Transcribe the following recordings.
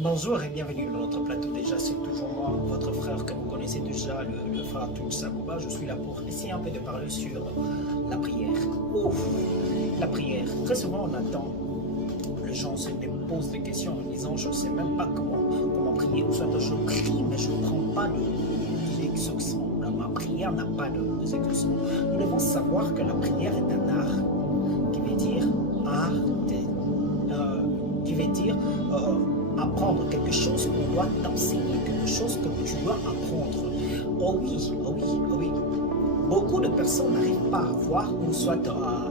Bonjour et bienvenue dans notre plateau. Déjà, c'est toujours moi, votre frère que vous connaissez déjà, le frère Touch Sakouba. Je suis là pour essayer un peu de parler sur la prière. Ouf, la prière. Très souvent, on attend, les gens se posent des questions en disant je ne sais même pas comment prier, ou soit je prie, mais je ne prends pas d'exaucement. Ma prière n'a pas d'exaucement. Nous devons savoir que la prière est un art, qui veut dire art, qui veut dire apprendre quelque chose qu'on doit t'enseigner, quelque chose que tu dois apprendre. Oh oui, oh oui, oh oui. Beaucoup de personnes n'arrivent pas à voir ou soit à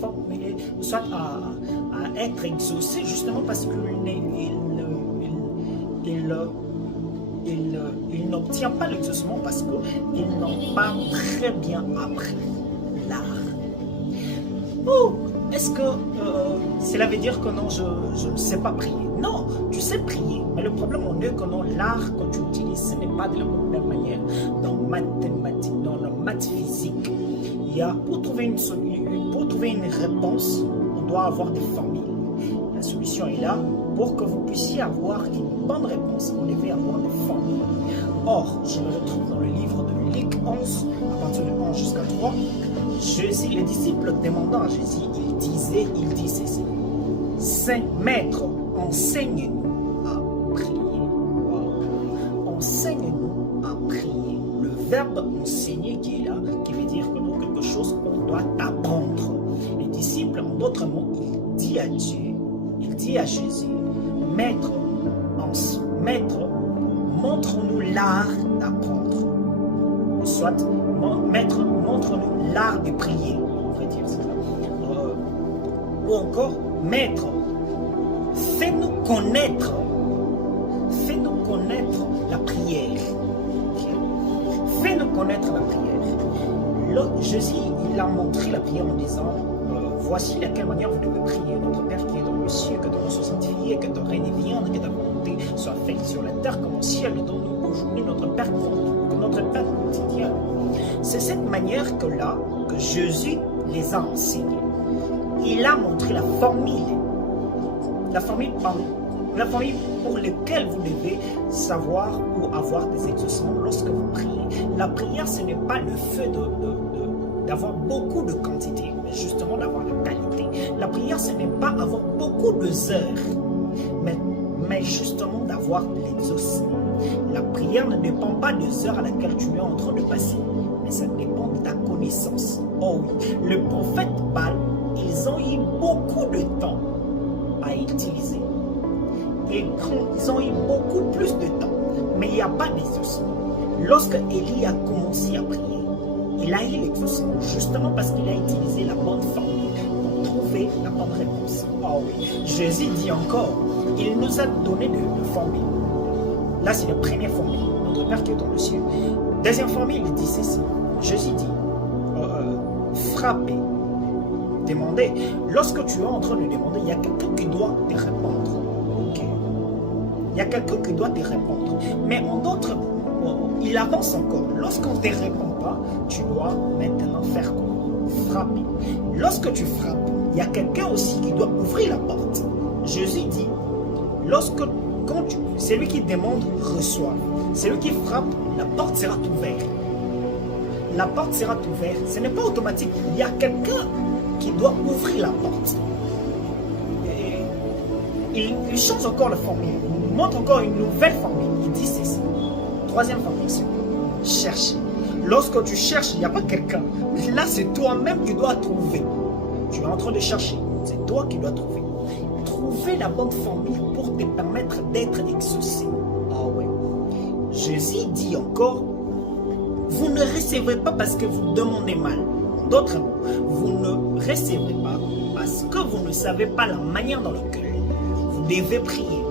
former, ou soit à être exaucés justement parce qu'ils n'obtiennent pas l'exaucement parce qu'ils n'ont pas très bien appris l'art. Oh, est-ce que cela veut dire que non, je ne sais pas prier? Non, tu sais prier, mais le problème on est que non, l'art que tu utilises, ce n'est pas de la même manière. Dans mathématiques, dans la maths physique, il y a, pour trouver une réponse, on doit avoir des formules. La solution est là. Pour que vous puissiez avoir une bonne réponse, vous devez avoir des formules. Or, je me retrouve dans le livre de Luc 11, à partir de 11 jusqu'à 3. Jésus, les disciples demandant à Jésus, il dit ceci: Saint Maître, enseigne-nous à prier. Wow. Enseigne-nous à prier. Le verbe enseigner qui est là, qui veut dire que nous, quelque chose qu'on doit apprendre. Les disciples, en d'autres mots, il dit à Dieu, il dit à Jésus: Maître, montre-nous l'art d'apprendre. Soit, Maître, montre-nous l'art de prier. On pourrait dire ça. Ou encore, Maître, fais-nous connaître la prière. Fais-nous connaître la prière. Jésus, il a montré la prière en disant: voici de quelle manière vous devez prier. Notre Père qui est dans le ciel, que ton nom soit sanctifié, que ton règne vienne, que ta volonté soit faite sur la terre comme au ciel. Donne-nous aujourd'hui notre Père quotidien. C'est cette manière que Jésus les a enseignés. Il a montré la formule pour laquelle vous devez savoir ou avoir des exaucements lorsque vous priez. La prière, ce n'est pas le fait d'avoir beaucoup de quantité, mais justement d'avoir de qualité. La prière, ce n'est pas avoir beaucoup d'heures, mais justement d'avoir l'exaucement. La prière ne dépend pas des heures à laquelle tu es en train de passer, mais ça dépend de ta connaissance. Oh oui, le prophète Baal, ils ont eu beaucoup de temps à utiliser. Et ils ont eu beaucoup plus de temps, mais il n'y a pas d'exaucement. Lorsque Élie a commencé à prier, il a eu l'exaucement justement parce qu'il a utilisé la bonne formule pour trouver la bonne réponse. Oh oui, Jésus dit encore, il nous a donné de formules. Là, c'est la première formule, notre Père qui est dans le ciel. Deuxième formule, il dit ceci. Jésus dit, frappez, demandez. Lorsque tu es en train de demander, il y a quelqu'un qui doit te répondre. Okay. Il y a quelqu'un qui doit te répondre. Mais en d'autres, il avance encore. Lorsqu'on ne te répond pas, tu dois maintenant faire quoi? Frapper. Lorsque tu frappes, il y a quelqu'un aussi qui doit ouvrir la porte. Jésus dit, celui qui demande reçoit. Celui qui frappe, la porte sera ouverte. La porte sera ouverte. Ce n'est pas automatique. Il y a quelqu'un qui doit ouvrir la porte. Et il change encore la formule. Il montre encore une nouvelle formule. Il dit ceci. Troisième formule, c'est chercher. Lorsque tu cherches, il n'y a pas quelqu'un. Là, c'est toi-même qui dois trouver. Tu es en train de chercher. C'est toi qui dois trouver. Trouver la bonne formule pour te permettre d'être exaucé. Ah ouais. Jésus dit encore, vous ne recevez pas parce que vous demandez mal. D'autres mots, vous ne recevez pas parce que vous ne savez pas la manière dans laquelle vous devez prier.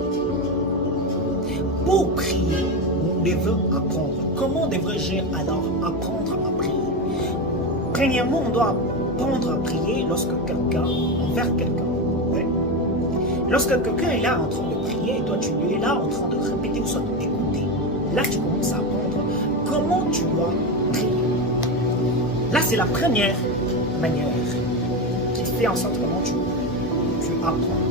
Pour prier, nous devons apprendre. Comment devrais-je alors apprendre à prier? Premièrement, on doit apprendre à prier envers quelqu'un. Ouais. Lorsque quelqu'un est là en train de prier et toi tu es là en train de répéter ou soit d'écouter, là tu commences à apprendre comment tu dois prier. Là c'est la première manière qui te fait en sorte comment tu apprends.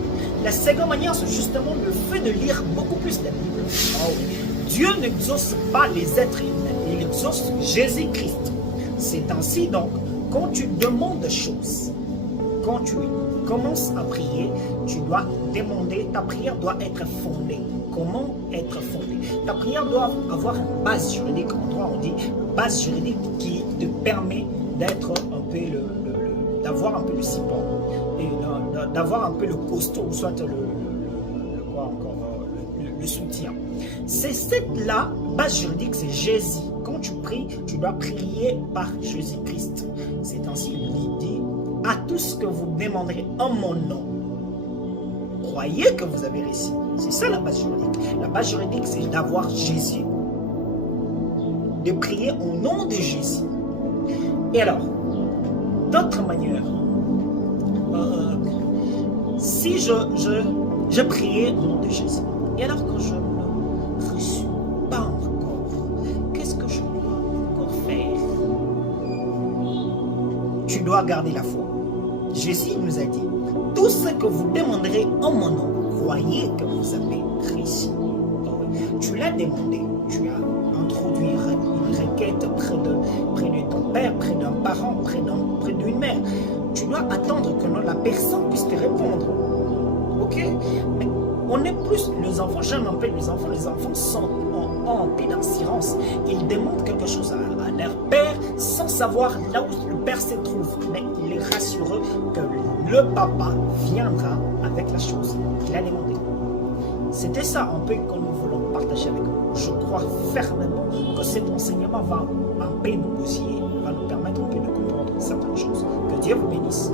La seconde manière, c'est justement le fait de lire beaucoup plus la Bible. Oh oui. Dieu n'exauce pas les êtres humains, il exauce Jésus-Christ. C'est ainsi donc, quand tu demandes des choses, quand tu commences à prier, tu dois demander, ta prière doit être fondée. Comment être fondée? Ta prière doit avoir une base juridique, en droit on dit une base juridique qui te permet d'être un peu d'avoir un peu le support, et d'avoir un peu le costaud, ou soit le soutien. C'est cette-là, base juridique, c'est Jésus. Quand tu pries, tu dois prier par Jésus-Christ. C'est ainsi, il dit, à tout ce que vous demanderez en mon nom, croyez que vous avez réussi. C'est ça la base juridique. La base juridique, c'est d'avoir Jésus. De prier au nom de Jésus. Et alors, d'autres manières, si je priais au nom de Jésus, et alors que je ne reçus pas encore, qu'est-ce que je dois encore faire? Tu dois garder la foi. Jésus nous a dit, tout ce que vous demanderez en mon nom, croyez que vous avez réussi. Tu l'as demandé, tu as introduit une requête près de ton père, près d'un parent, près d'une mère. Tu dois attendre que la personne puisse te répondre. Ok? Mais on est plus, les enfants, j'aime un peu les enfants sont en paix d'assurance. Ils demandent quelque chose à leur père sans savoir là où le père se trouve. Mais il est rassuré que le papa viendra avec la chose qu'il a demandé. C'était ça un peu que nous voulons partager avec vous. Je crois fermement que cet enseignement va un peu nous bousiller, va nous permettre un peu de comprendre certaines choses. Que Dieu vous bénisse.